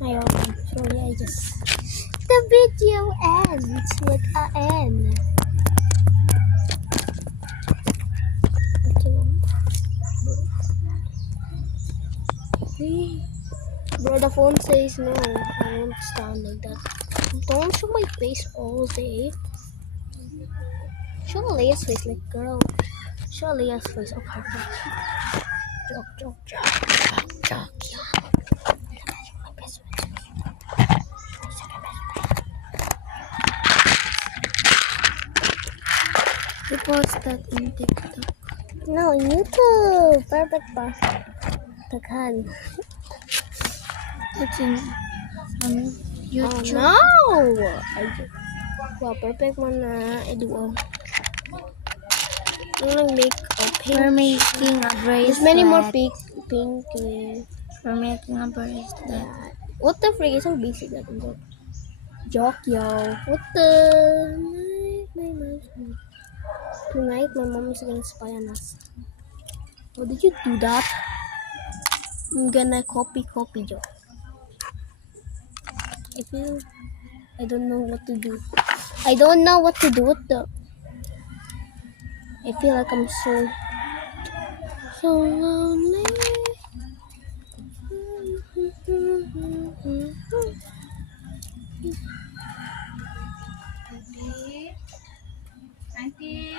Ayun. Sorry, I just... The video ends with a N. Bro, the phone says no. I won't stand like that. Don't show my face all day. Show Leia's face like girl. Show Leia's face. Okay. Joke. Yeah. You post that in TikTok. No, YouTube. Perfect pa. Taghan. It's in YouTube. Oh, no! Wow, perfect man na. Eduo. I'm make a pink. We're making a bracelet. There's many more pink. We're making a bracelet. What the freak is so basic that joke, yo. What the? Tonight, my mom is gonna spy on us. Oh, did you do that? I'm gonna copy, Joe. I don't know what to do. I don't know what to do with the... I feel like I'm so lonely. Auntie,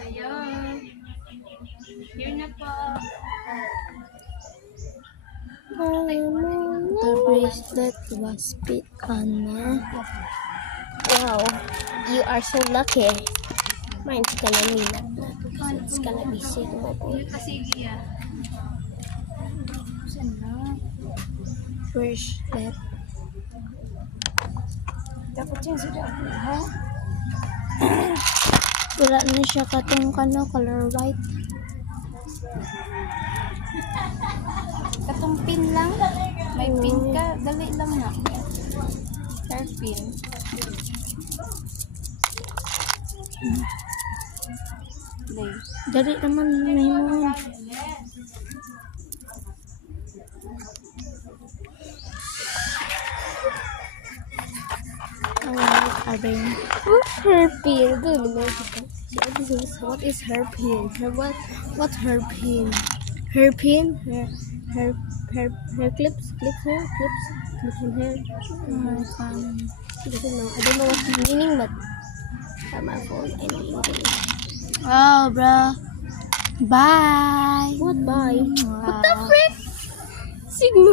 ayun. Here na po. The bracelet was put on na. Wow, you are so lucky. Mine's gonna mean that because it's gonna be Sigma. Sige ah. Bracelet. Dapat yan sila. Ha? Wala na siya katong color white. Katong pin lang. May pin ka. Dali lang na. Hairpin. Dali naman may mo. Abing. Hairpin. What is hairpin? What's hairpin? Hairpin? Hair clips? Clips hair? Clips in hair? I don't know what's the meaning, but on my phone, I know English. Wow, bro. Bye. What? Bye. Wow. What the frick? Sigma.